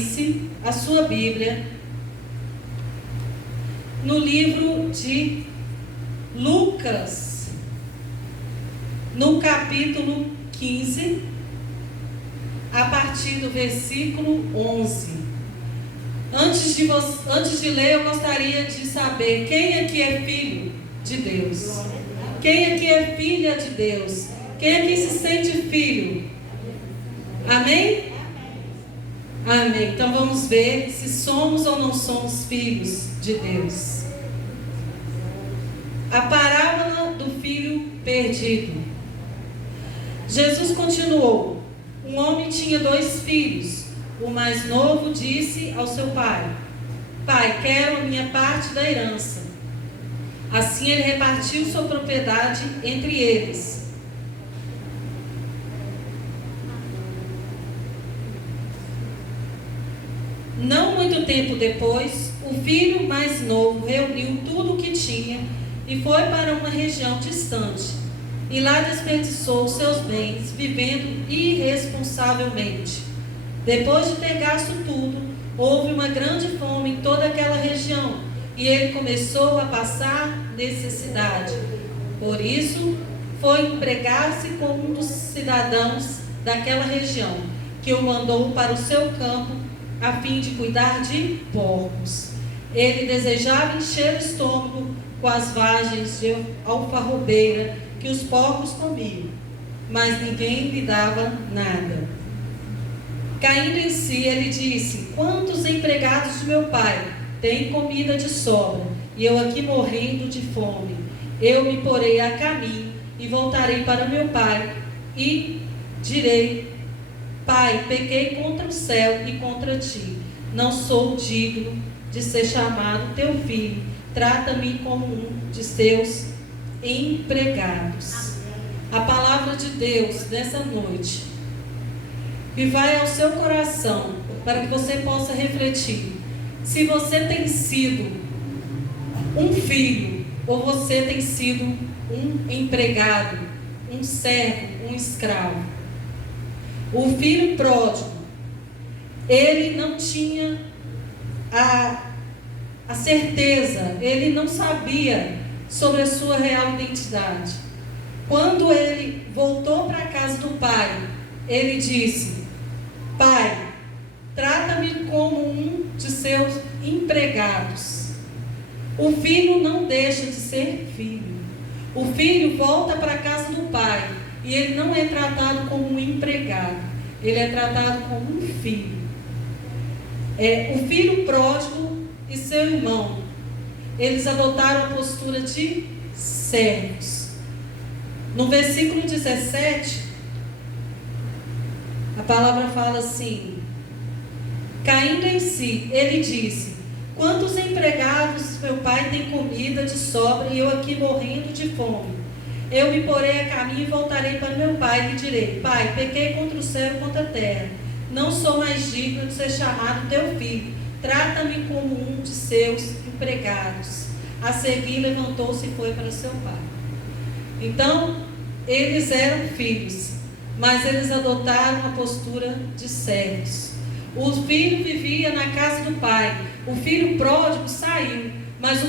abrisse a sua Bíblia no livro de Lucas, no capítulo 15, a partir do versículo 11. Antes de ler, eu gostaria de saber quem aqui é filho de Deus. Quem aqui é filha de Deus? Quem aqui se sente filho? Amém? Amém. Então vamos ver se somos ou não somos filhos de Deus. A parábola do filho perdido. Jesus continuou: um homem tinha 2 filhos. O mais novo disse ao seu pai: Pai, quero a minha parte da herança. Assim ele repartiu sua propriedade entre eles. Não muito tempo depois, o filho mais novo reuniu tudo o que tinha e foi para uma região distante. E lá desperdiçou seus bens, vivendo irresponsavelmente. Depois de ter gasto tudo, houve uma grande fome em toda aquela região, e ele começou a passar necessidade. Por isso, foi empregar-se com um dos cidadãos daquela região, que o mandou para o seu campo, a fim de cuidar de porcos. Ele desejava encher o estômago com as vagens de alfarrobeira que os porcos comiam, mas ninguém lhe dava nada. Caindo em si, ele disse: quantos empregados de meu pai têm comida de sobra, e eu aqui morrendo de fome? Eu me porei a caminho e voltarei para meu pai, e direi: Pai, pequei contra o céu e contra ti. Não sou digno de ser chamado teu filho. Trata-me como um de teus empregados. A palavra de Deus nessa noite e vai ao seu coração para que você possa refletir se você tem sido um filho ou você tem sido um empregado, um servo, um escravo. O filho pródigo, ele não tinha a certeza, ele não sabia sobre a sua real identidade. Quando ele voltou para a casa do pai, ele disse: Pai, trata-me como um de seus empregados. O filho não deixa de ser filho. O filho volta para a casa do pai e ele não é tratado como um empregado, ele é tratado como um filho. O filho pródigo e seu irmão, eles adotaram a postura de servos. No versículo 17, a palavra fala assim: caindo em si, ele disse: quantos empregados meu pai tem comida de sobra e eu aqui morrendo de fome? Eu me porei a caminho e voltarei para meu pai e direi: Pai, pequei contra o céu e contra a terra. Não sou mais digno de ser chamado teu filho. Trata-me como um de seus empregados. A seguir levantou-se e foi para seu pai. Então, eles eram filhos, mas eles adotaram a postura de servos. O filho vivia na casa do pai. O filho pródigo saiu, mas o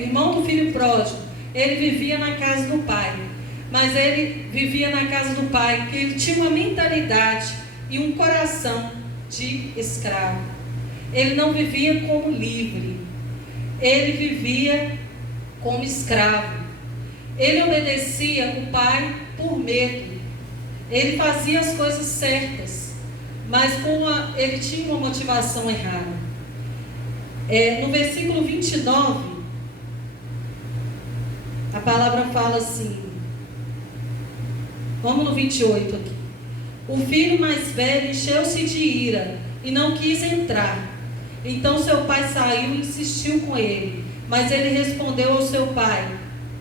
irmão do filho pródigo, ele vivia na casa do pai. Mas ele vivia na casa do pai, que ele tinha uma mentalidade e um coração de escravo. Ele não vivia como livre, ele vivia como escravo. Ele obedecia o pai por medo. Ele fazia as coisas certas, mas ele tinha uma motivação errada. No versículo 29, a palavra fala assim, vamos no 28 aqui. O filho mais velho encheu-se de ira e não quis entrar. Então seu pai saiu e insistiu com ele, mas ele respondeu ao seu pai: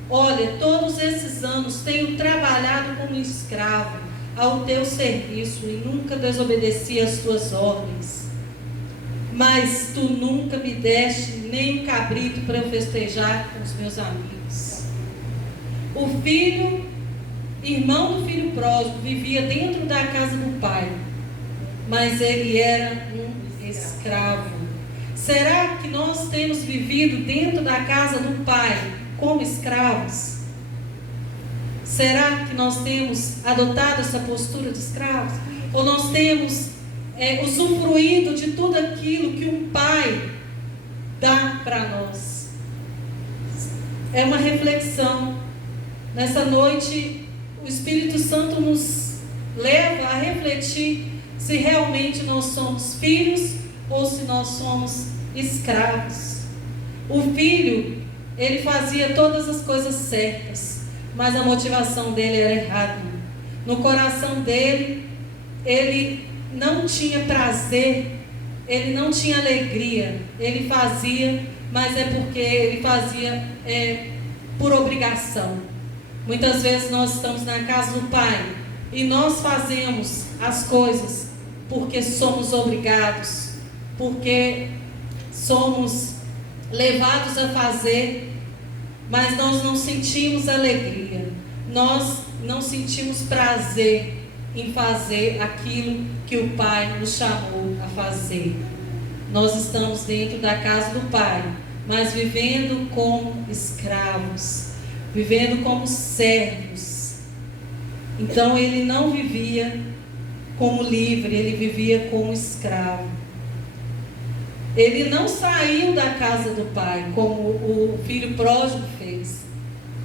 olha, todos esses anos tenho trabalhado como escravo ao teu serviço e nunca desobedeci às tuas ordens. Mas tu nunca me deste nem um cabrito para eu festejar com os meus amigos. O filho, irmão do filho pródigo, vivia dentro da casa do pai. mas ele era um escravo. Será que nós temos vivido dentro da casa do Pai como escravos? Será que nós temos adotado essa postura de escravos? Ou nós temos usufruído de tudo aquilo que um Pai dá para nós? É uma reflexão. Nessa noite, o Espírito Santo nos leva a refletir se realmente nós somos filhos ou se nós somos escravos. O filho, ele fazia todas as coisas certas, mas a motivação dele era errada. No coração dele, ele não tinha prazer, ele não tinha alegria. Ele fazia, mas é porque ele fazia por obrigação. Muitas vezes nós estamos na casa do Pai e nós fazemos as coisas porque somos obrigados, porque somos levados a fazer, mas nós não sentimos alegria, nós não sentimos prazer em fazer aquilo que o Pai nos chamou a fazer. Nós estamos dentro da casa do Pai, mas vivendo como escravos, vivendo como servos. Então ele não vivia como livre, ele vivia como escravo. Ele não saiu da casa do Pai, como o filho pródigo fez,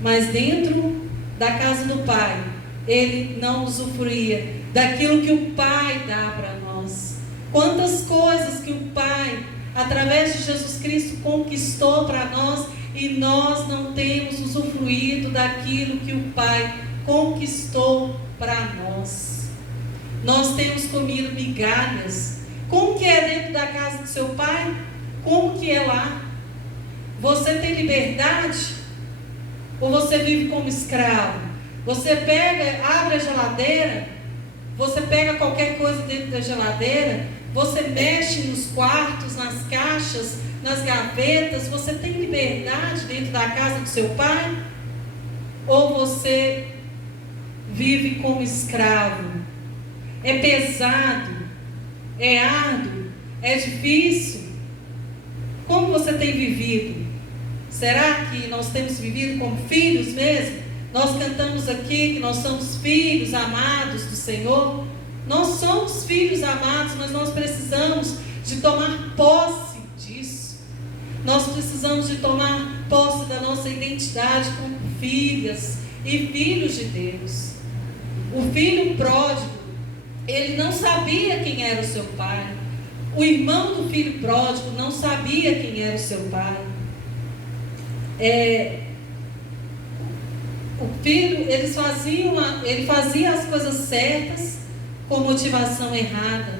mas dentro da casa do Pai, ele não usufruía daquilo que o Pai dá para nós. Quantas coisas que o Pai, através de Jesus Cristo, conquistou para nós, e nós não temos usufruído daquilo que o Pai conquistou para nós. Nós temos comido migalhas. Como que é dentro da casa do seu Pai? Como que é lá? Você tem liberdade? Ou você vive como escravo? Você pega, abre a geladeira, você pega qualquer coisa dentro da geladeira, você mexe nos quartos, nas caixas, nas gavetas. Você tem liberdade dentro da casa do seu Pai? Ou você vive como escravo? É pesado, é árduo, é difícil. Como você tem vivido? Será que nós temos vivido como filhos mesmo? Nós cantamos aqui que nós somos filhos amados do Senhor. Nós somos filhos amados, mas nós precisamos de tomar posse disso. Nós precisamos de tomar posse da nossa identidade como filhas e filhos de Deus. O filho pródigo, ele não sabia quem era o seu pai. O irmão do filho pródigo não sabia quem era o seu pai. O filho, ele fazia as coisas certas com motivação errada.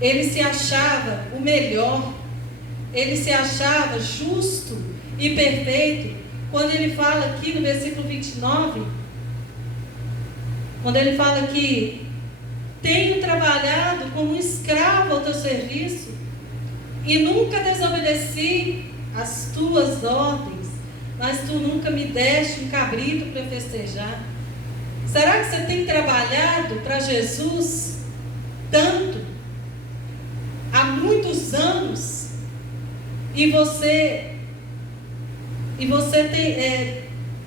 Ele se achava o melhor. Ele se achava justo e perfeito. Quando ele fala aqui no versículo 29, quando ele fala que tenho trabalhado como um escravo ao teu serviço e nunca desobedeci as tuas ordens, mas tu nunca me deste um cabrito para festejar. Será que você tem trabalhado para Jesus tanto, há muitos anos, e você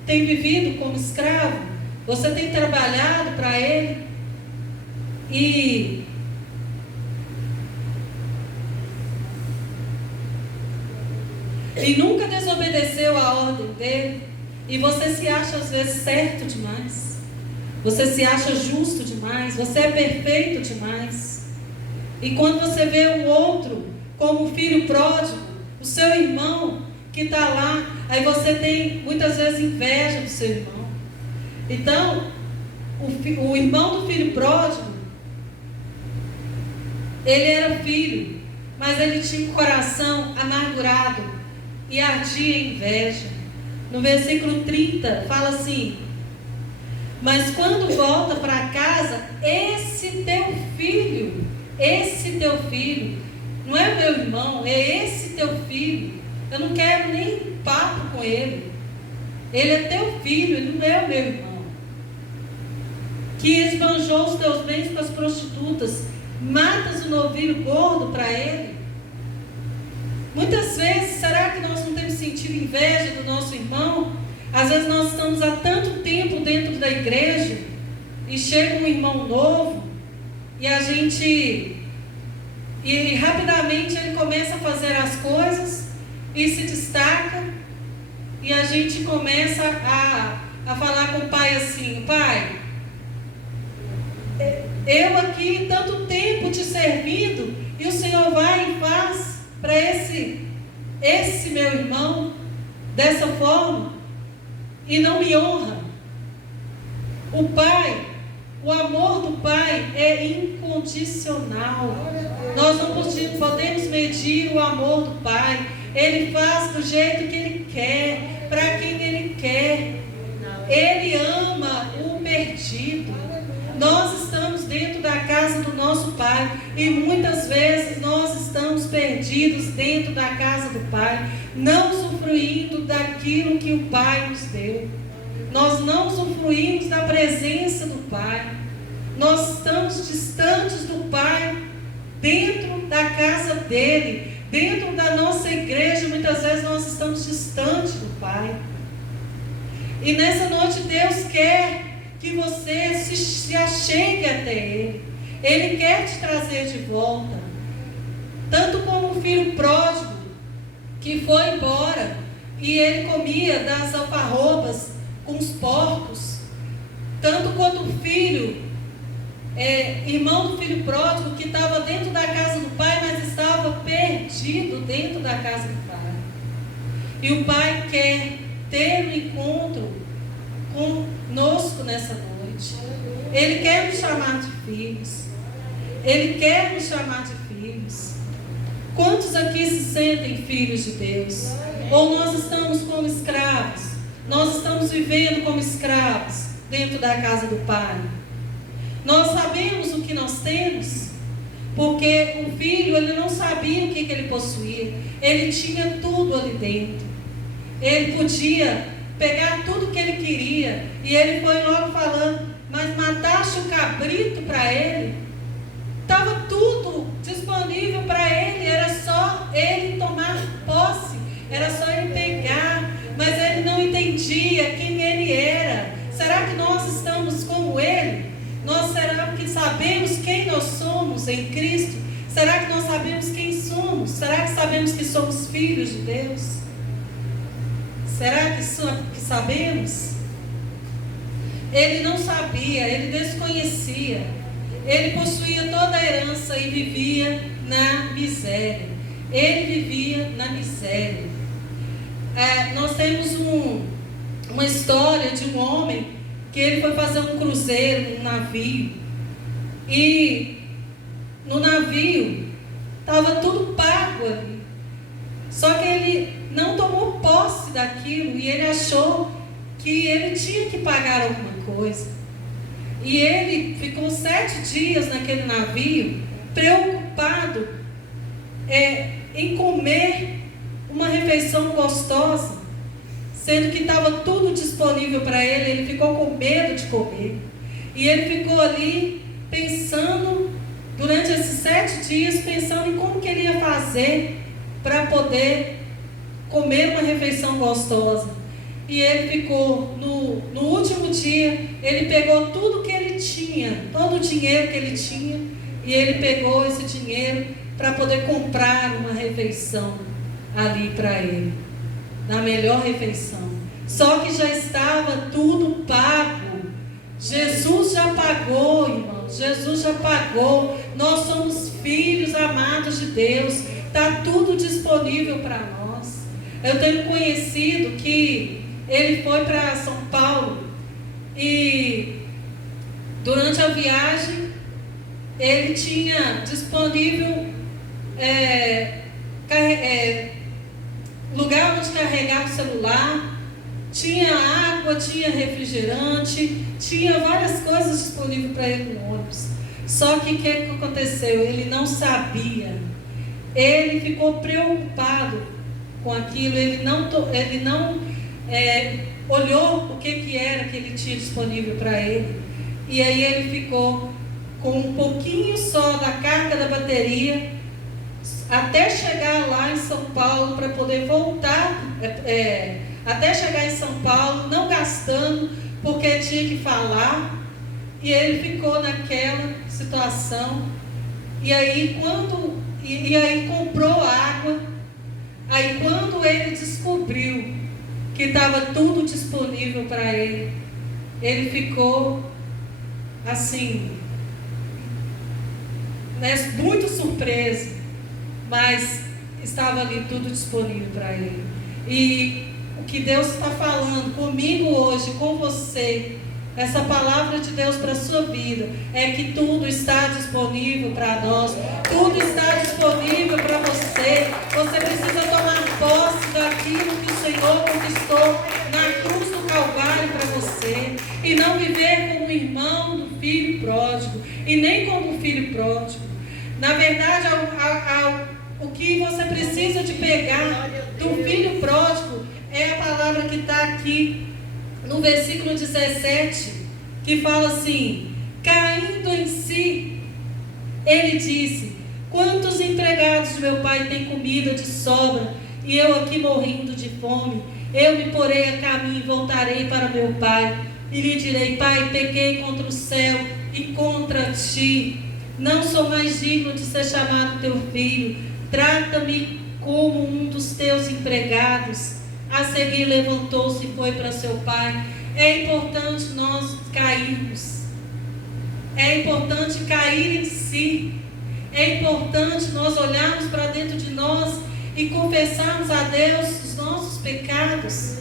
tem vivido como escravo? Você tem trabalhado para Ele e nunca desobedeceu a ordem dele? E você se acha às vezes certo demais, você se acha justo demais, você é perfeito demais. E quando você vê um outro como o filho pródigo, o seu irmão que está lá, aí você tem muitas vezes inveja do seu irmão. Então, o irmão do filho pródigo, ele era filho, mas ele tinha um coração amargurado e ardia em inveja. No versículo 30 fala assim: mas quando volta para casa, esse teu filho, não é meu irmão, é esse teu filho, eu não quero nem papo com ele, ele é teu filho, ele não é o meu irmão, que esbanjou os teus bens com as prostitutas, matas o novilho gordo para ele. Muitas vezes, será que nós não temos sentido inveja do nosso irmão? Às vezes nós estamos há tanto tempo dentro da igreja e chega um irmão novo e a gente... E rapidamente ele começa a fazer as coisas e se destaca, e a gente começa a falar com o pai assim: pai, eu aqui tanto tempo te servindo, e o Senhor vai e faz para esse meu irmão dessa forma e não me honra. O pai, o amor do pai é incondicional. Nós não podemos medir o amor do pai. Ele faz do jeito que ele quer, para quem ele quer. Ele ama o perdido. Nós estamos dentro da casa do nosso pai e muitas vezes nós estamos perdidos dentro da casa do pai, não usufruindo daquilo que o pai nos deu. Nós não usufruímos da presença do pai. Nós estamos distantes do pai, dentro da casa dele, dentro da nossa igreja. Muitas vezes nós estamos distantes do pai. E nessa noite Deus quer que você se achegue até ele. Ele quer te trazer de volta. Tanto como o filho pródigo que foi embora e ele comia das alfarrobas com os porcos, tanto quanto o filho, irmão do filho pródigo, que estava dentro da casa do pai, mas estava perdido dentro da casa do pai. E o pai quer ter um encontro conosco nessa noite. Ele quer nos chamar de filhos. Ele quer nos chamar de filhos. Quantos aqui se sentem filhos de Deus? Ou nós estamos como escravos? Nós estamos vivendo como escravos dentro da casa do pai. Nós sabemos o que nós temos, porque o filho, ele não sabia o que ele possuía. Ele tinha tudo ali dentro. Ele podia pegar tudo que ele queria, e ele foi logo falando: mas mataste o cabrito para ele? Estava tudo disponível para ele, era só ele tomar posse, era só ele pegar, mas ele não entendia quem ele era. Será que nós estamos como ele? Será que sabemos quem nós somos em Cristo? Será que nós sabemos quem somos? Será que sabemos que somos filhos de Deus? Será que sabemos? Ele não sabia, ele desconhecia. Ele possuía toda a herança e vivia na miséria. Ele vivia na miséria. Nós temos uma história de um homem que ele foi fazer um cruzeiro num navio. E no navio estava tudo pago ali. Só que ele não tomou posse daquilo e ele achou que ele tinha que pagar alguma coisa. E ele ficou 7 dias naquele navio, preocupado em comer uma refeição gostosa, sendo que estava tudo disponível para ele. Ele ficou com medo de comer. E ele ficou ali pensando, durante esses 7 dias, pensando em como que ele ia fazer para poder comer uma refeição gostosa. E ele ficou, no último dia, ele pegou tudo que ele tinha, todo o dinheiro que ele tinha, e ele pegou esse dinheiro para poder comprar uma refeição ali para ele, na melhor refeição. Só que já estava tudo pago. Jesus já pagou, irmãos. Jesus já pagou. Nós somos filhos amados de Deus. Está tudo disponível para nós. Eu tenho conhecido que ele foi para São Paulo e durante a viagem ele tinha disponível lugar onde carregar o celular, tinha água, tinha refrigerante, tinha várias coisas disponíveis para ele no ônibus. Só que o que aconteceu? Ele não sabia. Ele ficou preocupado com aquilo. Ele não olhou o que era que ele tinha disponível para ele. E aí ele ficou com um pouquinho só da carga da bateria, até chegar lá em São Paulo, para poder voltar, até chegar em São Paulo, não gastando, porque tinha que falar, e ele ficou naquela situação, e aí comprou água. Aí quando ele descobriu que estava tudo disponível para ele, ele ficou assim, né, muito surpreso, mas estava ali tudo disponível para ele. E o que Deus está falando comigo hoje, com você, essa palavra de Deus para a sua vida, é que tudo está disponível para nós, tudo está disponível para você. Você precisa tomar posse daquilo que o Senhor conquistou na cruz do Calvário para você, e não viver como irmão do filho pródigo, e nem como filho pródigo. Na verdade, o que você precisa de pegar do filho pródigo é a palavra que está aqui no versículo 17, que fala assim: caindo em si, ele disse: quantos empregados de meu pai têm comida de sobra, e eu aqui morrendo de fome? Eu me porei a caminho e voltarei para meu pai, e lhe direi: pai, pequei contra o céu e contra ti, não sou mais digno de ser chamado teu filho, trata-me como um dos teus empregados. A seguir levantou-se e foi para seu pai. É importante nós cairmos, é importante cair em si, é importante nós olharmos para dentro de nós e confessarmos a Deus os nossos pecados.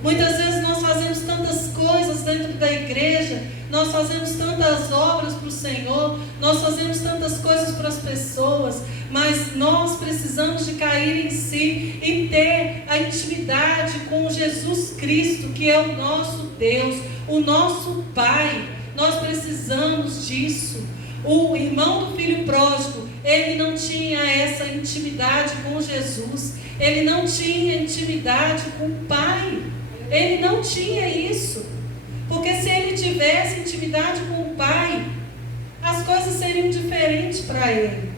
Muitas vezes nós fazemos tantas coisas dentro da igreja, nós fazemos tantas obras para o Senhor, nós fazemos tantas coisas para as pessoas, mas nós precisamos de cair em si e ter a intimidade com Jesus Cristo, que é o nosso Deus, o nosso Pai. Nós precisamos disso. O irmão do filho pródigo, ele não tinha essa intimidade com Jesus, ele não tinha intimidade com o Pai. Ele não tinha isso, porque se ele tivesse intimidade com o Pai, as coisas seriam diferentes para ele.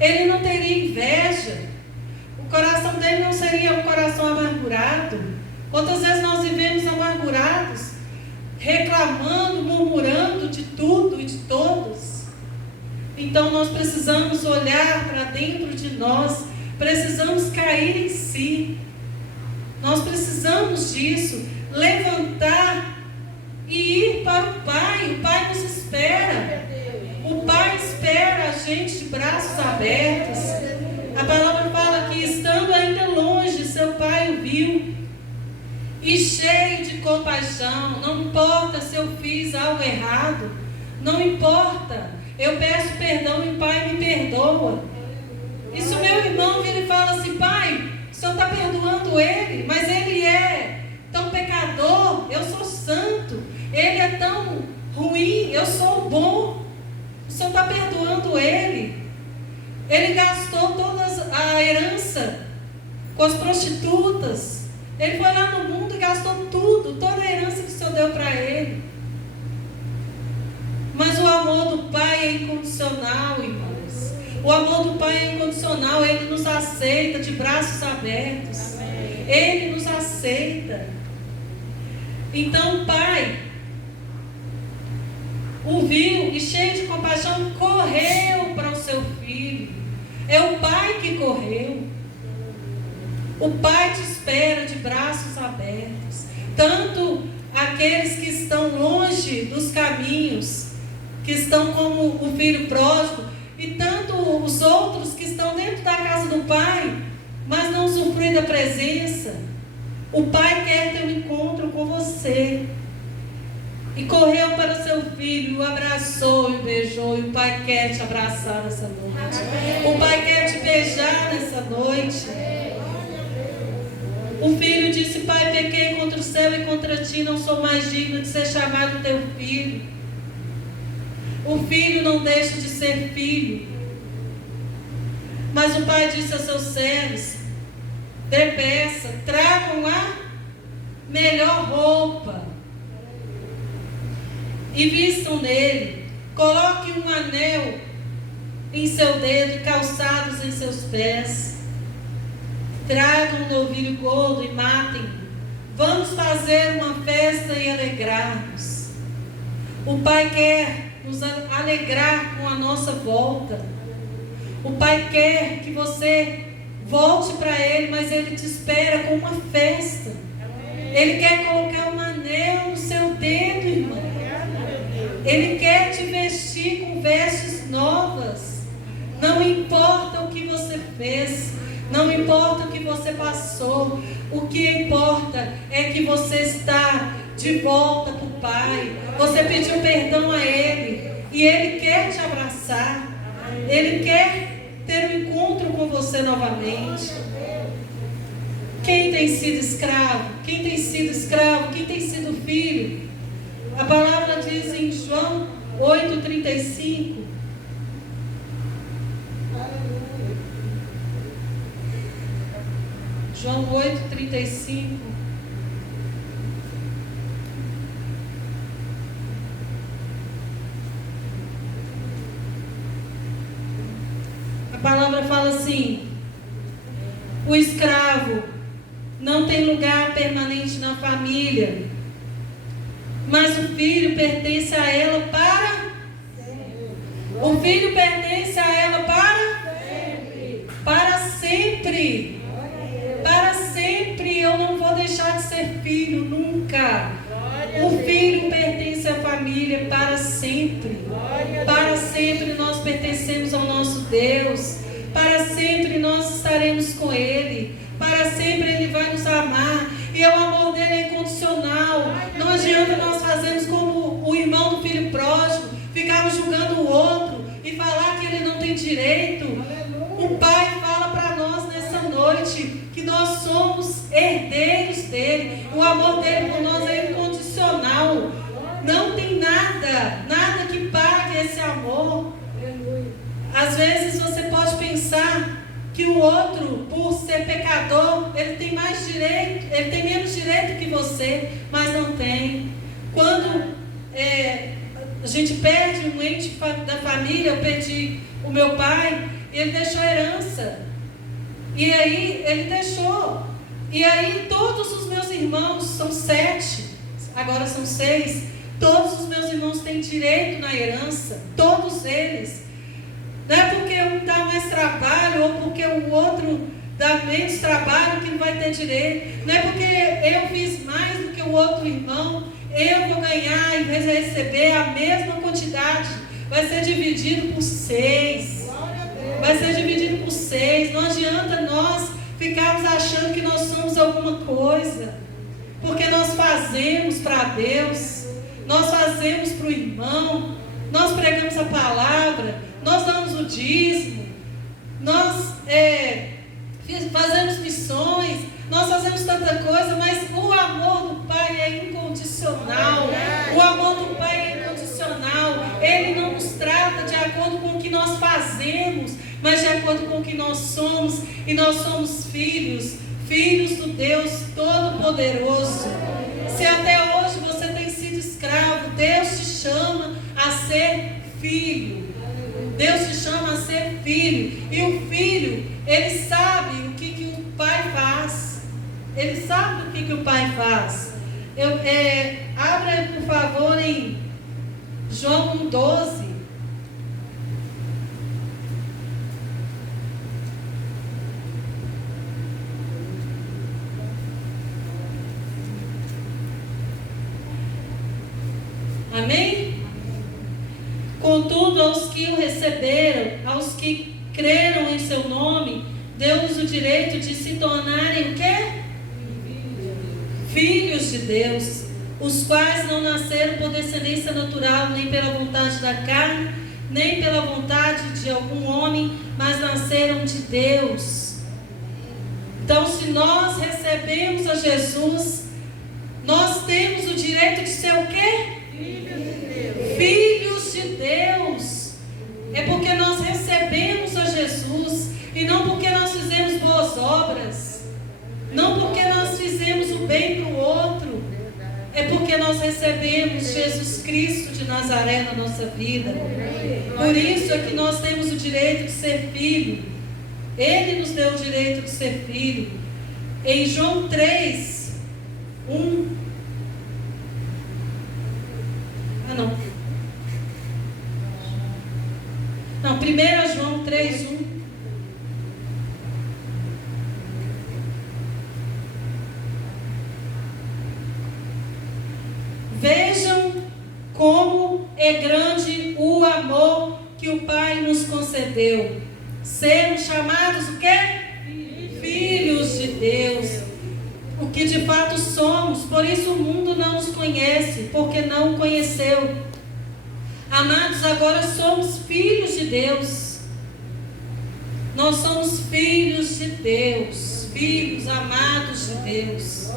Ele não teria inveja, o coração dele não seria um coração amargurado. Quantas vezes nós vivemos amargurados, reclamando, murmurando de tudo e de todos? Então nós precisamos olhar para dentro de nós, precisamos cair em si. Nós precisamos disso, levantar e ir para o Pai. O Pai nos espera. O Pai espera a gente de braços abertos. A palavra fala que, estando ainda longe, seu Pai o viu, e cheio de compaixão. Não importa se eu fiz algo errado, não importa. Eu peço perdão e o Pai me perdoa. E se o meu irmão vira e fala assim: pai, o Senhor está perdoando ele, mas ele é tão pecador, eu sou santo, ele é tão ruim, eu sou bom, o Senhor está perdoando ele. Ele gastou toda a herança com as prostitutas, ele foi lá no mundo e gastou tudo, toda a herança que o Senhor deu para ele. Mas o amor do Pai é incondicional, irmãos. O amor do Pai é incondicional. Ele nos aceita de braços abertos. Amém. Ele nos aceita. Então o Pai o viu e, cheio de compaixão, correu para o seu filho. É o Pai que correu. O Pai te espera de braços abertos. Tanto aqueles que estão longe dos caminhos, que estão como o filho pródigo, e tanto os outros que estão dentro da casa do Pai, mas não usufruem da presença. O Pai quer ter um encontro com você. E correu para o seu filho, o abraçou e beijou. E o Pai quer te abraçar nessa noite. O Pai quer te beijar nessa noite. O filho disse: pai, pequei contra o céu e contra ti, não sou mais digno de ser chamado teu filho. O filho não deixa de ser filho. Mas o pai disse aos seus servos: depressa, tragam a melhor roupa e vistam nele, Coloque um anel em seu dedo e calçados em seus pés. Tragam um novilho gordo e matem-no. Vamos fazer uma festa e alegrar-nos. O Pai quer nos alegrar com a nossa volta. O Pai quer que você volte para Ele, mas Ele te espera com uma festa. Ele quer colocar um anel no seu dedo, irmão. Ele quer te vestir com vestes novas. Não importa o que você fez, não importa o que você passou, o que importa é que você está de volta para o Pai. Você pediu perdão a Ele e Ele quer te abraçar. Ele quer ter um encontro com você novamente. Quem tem sido escravo? Quem tem sido escravo? Quem tem sido filho? A palavra diz em João 8,35. João 8,35. A palavra fala assim: o escravo não tem lugar permanente na família, mas o filho pertence a ela para sempre. O filho pertence a ela para sempre. Para sempre. Para sempre. Eu não vou deixar de ser filho nunca. O filho pertence à família para sempre. Para sempre nós pertencemos ao nosso Deus. Para sempre nós estaremos com Ele. Para sempre Ele vai nos amar. E o amor dele é incondicional. Não adianta nós fazermos como o irmão do filho pródigo, ficarmos julgando o outro e falar que ele não tem direito. O Pai fala para nós nessa noite que nós somos herdeiros dele. O amor dele por nós é incondicional. Não tem nada que pague esse amor. Às vezes você pode pensar que o outro, por ser pecador, ele tem mais direito, ele tem menos direito que você, mas não tem. Quando a gente perde um ente da família, eu perdi o meu pai, ele deixou herança. E aí, ele deixou. E aí, todos os meus irmãos, são 7, agora são 6, todos os meus irmãos têm direito na herança, todos eles. Não é porque um dá mais trabalho ou porque o outro dá menos trabalho que não vai ter direito. Não é porque eu fiz mais do que o outro irmão, eu vou ganhar, em vez de receber a mesma quantidade. Vai ser dividido por 6. Vai ser dividido por 6. Não adianta nós ficarmos achando que nós somos alguma coisa. Porque nós fazemos para Deus. Nós fazemos para o irmão. Nós pregamos a palavra. Nós damos o dízimo, nós fazemos missões, nós fazemos tanta coisa, mas o amor do Pai é incondicional. O amor do Pai é incondicional. Ele não nos trata de acordo com o que nós fazemos, mas de acordo com o que nós somos. E nós somos filhos do Deus Todo-Poderoso. Se até hoje você tem sido escravo, Deus te chama a ser filho. Deus te chama a ser filho. E o filho, ele sabe o que o pai faz. Ele sabe o que o pai faz. Abra, por favor, em João 1,12. Amém? Contudo, aos que o receberam, aos que creram em seu nome, deu-lhes o direito de se tornarem o quê? Filhos de Deus, os quais não nasceram por descendência natural, nem pela vontade da carne, nem pela vontade de algum homem, mas nasceram de Deus. Então, se nós recebemos a Jesus, nós temos o direito de ser o quê? Filhos de Deus. É porque nós recebemos a Jesus e não porque nós fizemos boas obras, não porque nós fizemos o bem para o outro, é porque nós recebemos Jesus Cristo de Nazaré. Nazaré na nossa vida. Por isso é que nós temos o direito de ser filho. Ele nos deu o direito de ser filho. Em João 3, 1. Não, 1 João 3, 1. Vejam como é grande o amor que o Pai nos concedeu. Sermos chamados o quê? Filhos de Deus. O que de fato somos. Por isso o mundo não nos conhece, porque não o conheceu. Amados, agora somos filhos de Deus. Nós somos filhos de Deus. Filhos amados de Deus.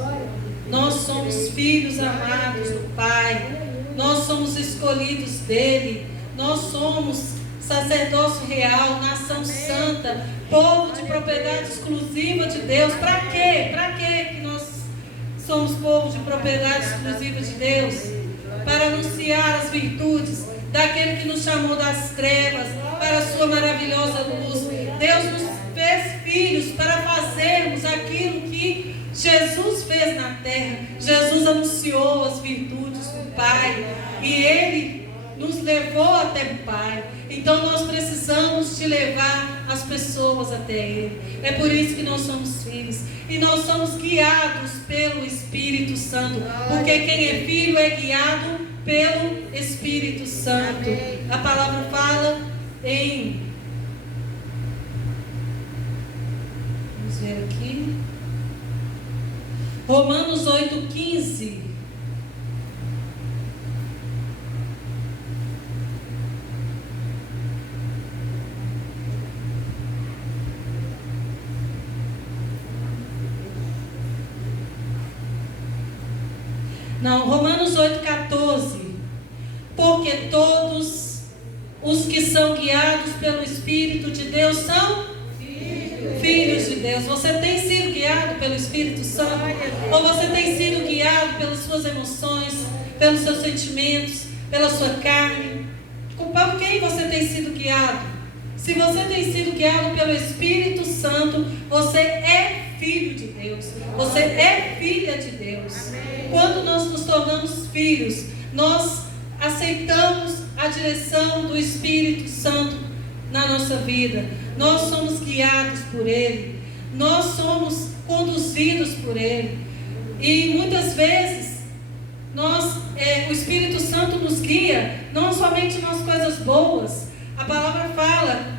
Nós somos filhos amados do Pai. Nós somos escolhidos dele. Nós somos sacerdócio real, nação santa, povo de propriedade exclusiva de Deus. Para quê? Para quê que nós somos povo de propriedade exclusiva de Deus? Para anunciar as virtudes daquele que nos chamou das trevas para a sua maravilhosa luz. Deus nos fez filhos para fazermos aquilo que Jesus fez na terra. Jesus anunciou as virtudes do Pai e Ele nos levou até o Pai. Então nós precisamos de levar as pessoas até Ele. É por isso que nós somos filhos. E nós somos guiados pelo Espírito Santo. Porque quem é filho é guiado pelo Espírito Santo. A palavra fala em... Vamos ver aqui. Romanos 8,15. Não, Romanos 8,14. Porque todos os que são guiados pelo Espírito de Deus são filhos de Deus. Você tem sido guiado pelo Espírito Santo? Ou você tem sido guiado pelas suas emoções, pelos seus sentimentos, pela sua carne? Por quem você tem sido guiado? Se você tem sido guiado pelo Espírito Santo, você é filho de Deus. Você é filha de Deus. Quando nós nos tornamos filhos, nós aceitamos a direção do Espírito Santo na nossa vida. Nós somos guiados por Ele. Nós somos conduzidos por Ele. E muitas vezes o Espírito Santo nos guia não somente nas coisas boas. A palavra fala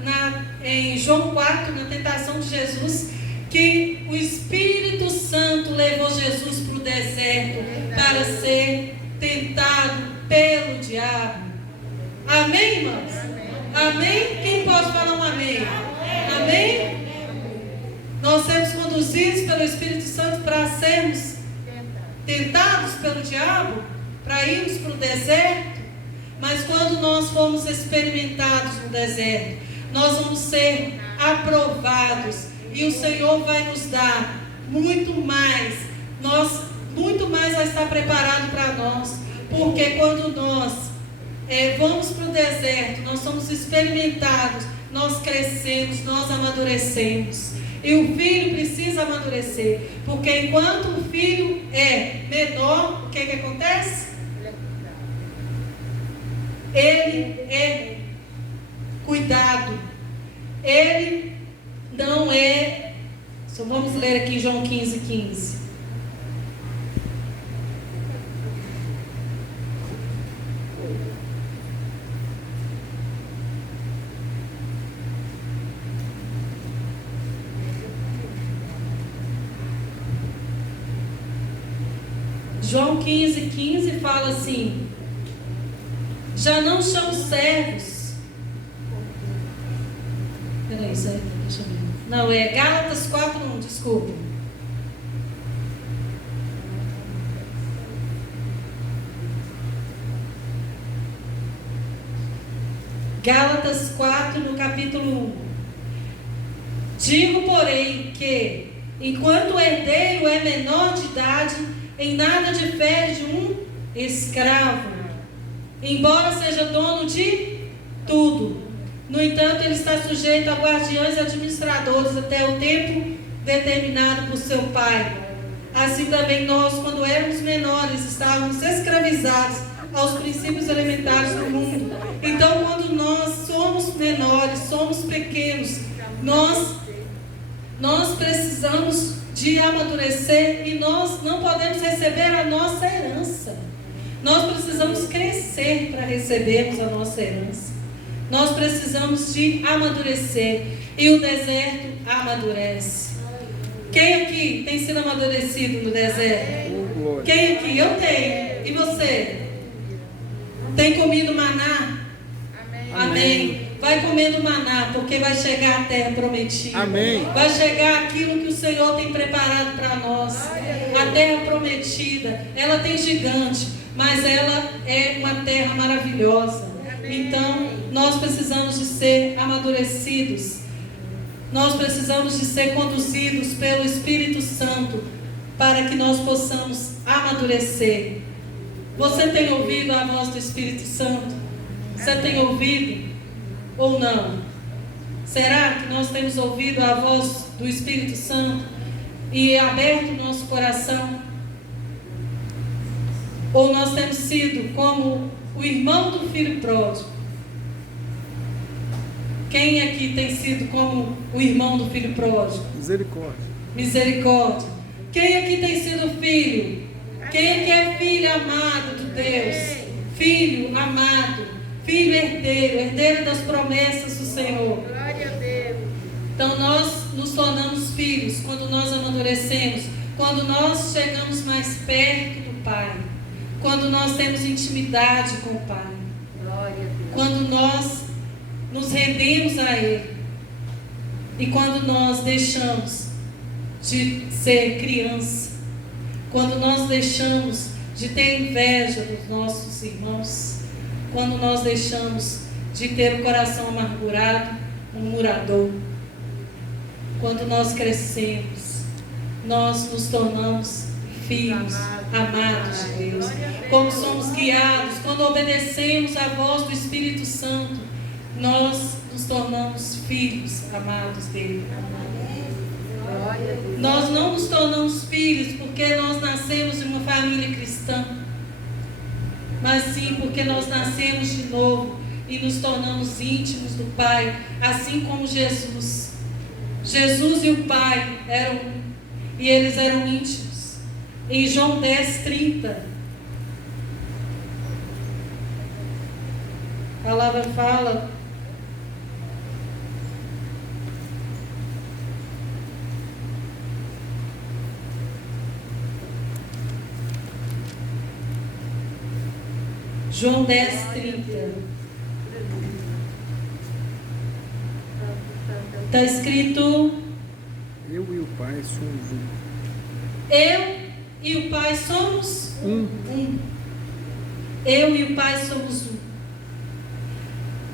em João 4, na tentação de Jesus, que o Espírito Santo levou Jesus para o deserto para ser tentado pelo diabo. Amém, irmãos? Amém? Quem pode falar um amém? Amém? Nós sermos conduzidos pelo Espírito Santo para sermos tentados pelo diabo, para irmos para o deserto. Mas quando nós formos experimentados no deserto, nós vamos ser aprovados. E o Senhor vai nos dar muito mais. Muito mais vai estar preparado para nós. Porque quando nós vamos para o deserto, nós somos experimentados, nós crescemos, nós amadurecemos. E o filho precisa amadurecer. Porque enquanto o filho é menor, o que acontece? Ele é cuidado. Ele não é... Só vamos ler aqui João 15:15. João 15:15 fala assim: já não são servos. Peraí, deixa eu ver. Não, é Gálatas 4:1, desculpa. Gálatas 4, no capítulo 1. Digo, porém, que, enquanto o herdeiro é menor de idade, em nada difere de um escravo, embora seja dono de tudo. No entanto, ele está sujeito a guardiões e administradores até o tempo determinado por seu Pai. Assim também nós, quando éramos menores, estávamos escravizados aos princípios elementares do mundo. Então, quando nós somos menores, somos pequenos, nós precisamos de amadurecer e nós não podemos receber a nossa herança. Nós precisamos crescer para recebermos a nossa herança. Nós precisamos de amadurecer e o deserto amadurece. Quem aqui tem sido amadurecido no deserto? Quem aqui? Eu tenho. E você? Tem comido maná? Amém. Vai comendo maná, porque vai chegar a terra prometida. Amém. Vai chegar aquilo que o Senhor tem preparado para nós. A terra prometida, ela tem gigante, mas ela é uma terra maravilhosa. Então, nós precisamos de ser amadurecidos. Nós precisamos de ser conduzidos pelo Espírito Santo para que nós possamos amadurecer. Você tem ouvido a voz do Espírito Santo? Você tem ouvido ou não? Será que nós temos ouvido a voz do Espírito Santo e aberto o nosso coração? Ou nós temos sido como o irmão do filho pródigo? Quem aqui tem sido como o irmão do filho pródigo? Misericórdia. Misericórdia. Quem aqui tem sido filho? Quem aqui é filho amado de Deus? Filho amado, filho herdeiro, herdeiro das promessas do Senhor. Glória a Deus. Então nós nos tornamos filhos quando nós amadurecemos, quando nós chegamos mais perto do Pai, quando nós temos intimidade com o Pai, Glória a Deus. quando nós nos rendemos a Ele e quando nós deixamos de ser criança, quando nós deixamos de ter inveja dos nossos irmãos, quando nós deixamos de ter o coração amargurado, murmurador, quando nós crescemos, nós nos tornamos filhos amados de Deus. Como somos guiados, quando obedecemos à voz do Espírito Santo, nós nos tornamos filhos amados dele. Glória a Deus. Nós não nos tornamos filhos porque nós nascemos em uma família cristã, mas sim porque nós nascemos de novo e nos tornamos íntimos do Pai, assim como Jesus. Jesus e o Pai eram um, e eles eram íntimos. Em João 10:30, a palavra fala: João 10:30. Está escrito: Eu e o Pai somos um. eu e o Pai somos um. Eu e o Pai somos um.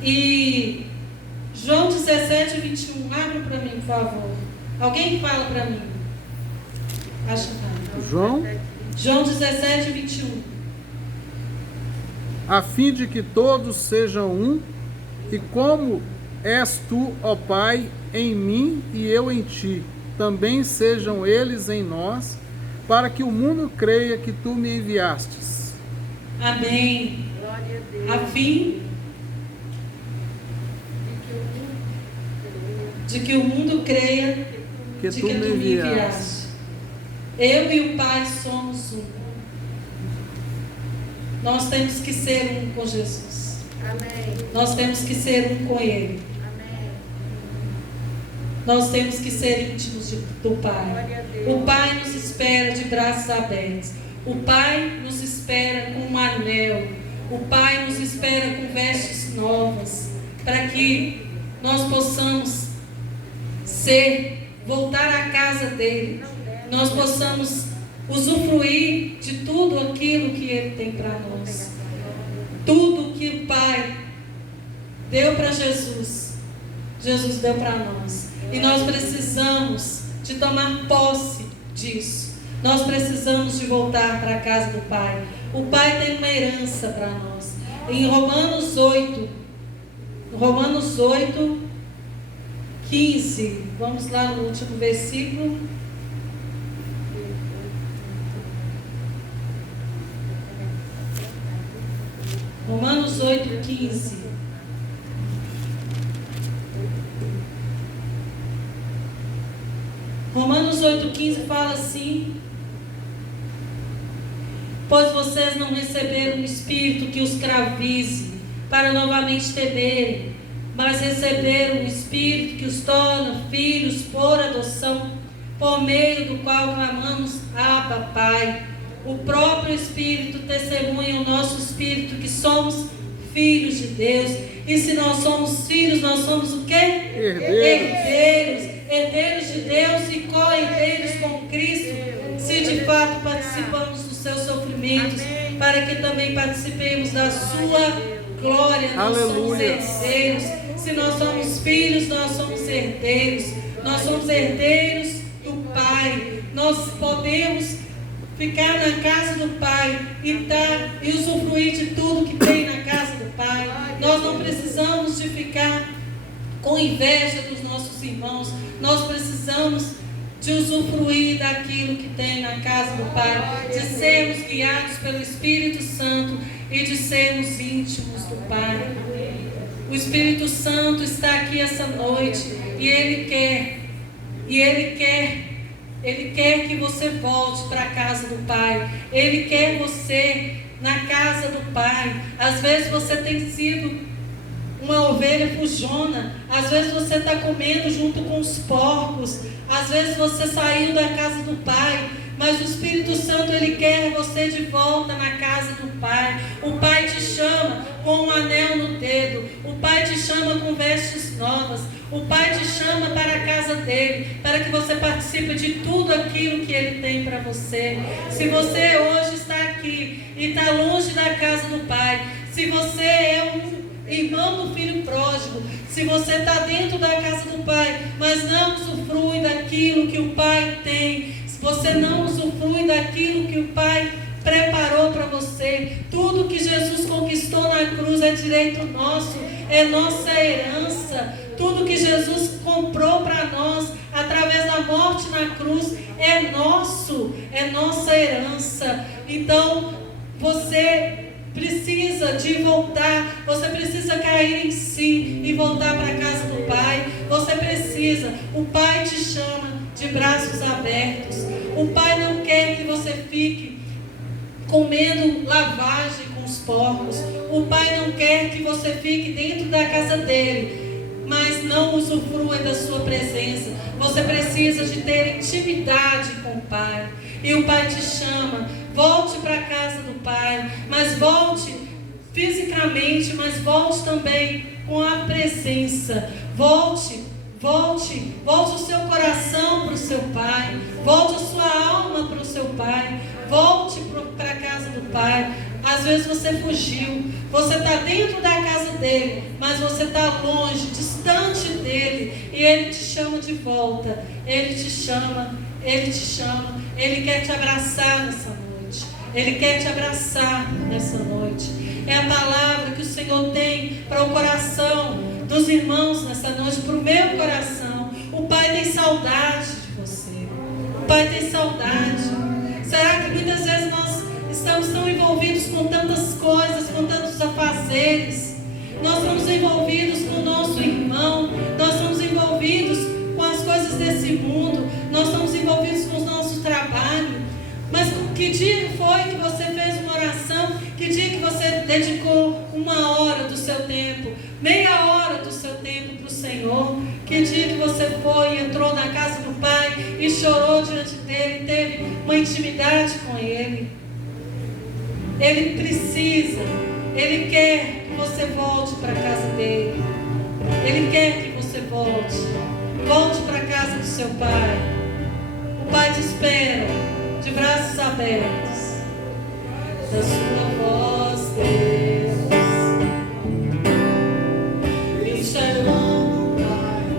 E João 17:21. Abra para mim, por favor. Alguém fala para mim. Acho que João, João 17:21. a fim de que todos sejam um, e como és tu, ó Pai, em mim e eu em ti, também sejam eles em nós, para que o mundo creia que tu me enviastes. Amém. Glória a Deus. A fim de que o mundo creia Que de tu que me tu me enviaste. enviaste. Eu e o Pai somos um. Nós temos que ser um com Jesus. Amém. Nós temos que ser um com Ele. Amém. Nós temos que ser íntimos do Pai. Glória a Deus. O Pai nos espera de braços abertos. O Pai nos espera com um anel. O Pai nos espera com vestes novas, para que nós possamos voltar à casa dele. Nós possamos usufruir de tudo aquilo que Ele tem para nós. Tudo que o Pai deu para Jesus, Jesus deu para nós. E nós precisamos de tomar posse disso. Nós precisamos de voltar para a casa do Pai. O Pai tem uma herança para nós. em Romanos 8, 15. Vamos lá no último versículo. Romanos 8, 15. Romanos 8,15 fala assim: pois vocês não receberam um espírito que os escravize para novamente temerem, mas receberam um espírito que os torna filhos por adoção, por meio do qual clamamos: Abba, Pai. O próprio Espírito testemunha ao nosso espírito que somos filhos de Deus. E se nós somos filhos, nós somos o quê? Herdeiros. Herdeiros de Deus e co-herdeiros com Cristo, se de fato participamos dos seus sofrimentos, para que também participemos da sua glória. Nós somos herdeiros. Se nós somos filhos, nós somos herdeiros. Nós somos herdeiros do Pai. Nós podemos ficar na casa do Pai e usufruir de tudo que tem na casa do Pai. Nós não precisamos de ficar com inveja dos nossos irmãos. Nós precisamos de usufruir daquilo que tem na casa do Pai, de sermos guiados pelo Espírito Santo e de sermos íntimos do Pai. O Espírito Santo está aqui essa noite e Ele quer que você volte para a casa do Pai. Ele quer você na casa do Pai. Às vezes você tem sido uma ovelha fujona, às vezes você está comendo junto com os porcos, às vezes você saiu da casa do Pai, mas o Espírito Santo, Ele quer você de volta na casa do Pai. O Pai te chama com um anel no dedo, o Pai te chama com vestes novas, o Pai te chama para a casa dEle, para que você participe de tudo aquilo que Ele tem para você. Se você hoje está aqui e está longe da casa do Pai, se você é um irmão do filho pródigo, se você está dentro da casa do Pai, mas não usufrui daquilo que o Pai tem, se você não usufrui daquilo que o Pai preparou para você, tudo que Jesus conquistou na cruz é direito nosso, é nossa herança. Tudo que Jesus comprou para nós através da morte na cruz é nosso, é nossa herança. Então você precisa de voltar, você precisa cair em si e voltar para a casa do Pai. Você precisa, o Pai te chama de braços abertos. O Pai não quer que você fique comendo lavagem com os porcos. O Pai não quer que você fique dentro da casa dele, mas não usufrua da sua presença. Você precisa de ter intimidade com o Pai. E o Pai te chama, volte para a casa do Pai, mas volte fisicamente, mas volte também com a presença. Volte o seu coração para o seu Pai, volte a sua alma para o seu Pai, volte para a casa do Pai. Às vezes você fugiu, você está dentro da casa dele, mas você está longe, distante dele, e ele te chama de volta. Ele te chama, ele quer te abraçar nessa noite, ele quer te abraçar nessa noite. É a palavra que o Senhor tem para o coração dos irmãos nessa noite, para o meu coração. O Pai tem saudade de você, o Pai tem saudade. Será que muitas vezes nós estamos tão envolvidos com tantas coisas, com tantos afazeres? Nós estamos envolvidos com o nosso irmão, nós estamos envolvidos com as coisas desse mundo, nós estamos envolvidos com o nosso trabalho. Mas que dia foi que você fez uma oração? Que dia que você dedicou 1 hora do seu tempo, meia hora do seu tempo para o Senhor? Que dia que você foi e entrou na casa do Pai e chorou diante dele, teve uma intimidade com Ele? Ele precisa, Ele quer que você volte para a casa dele. Ele quer que você volte para a casa do seu Pai. O Pai te espera de braços abertos. Da sua voz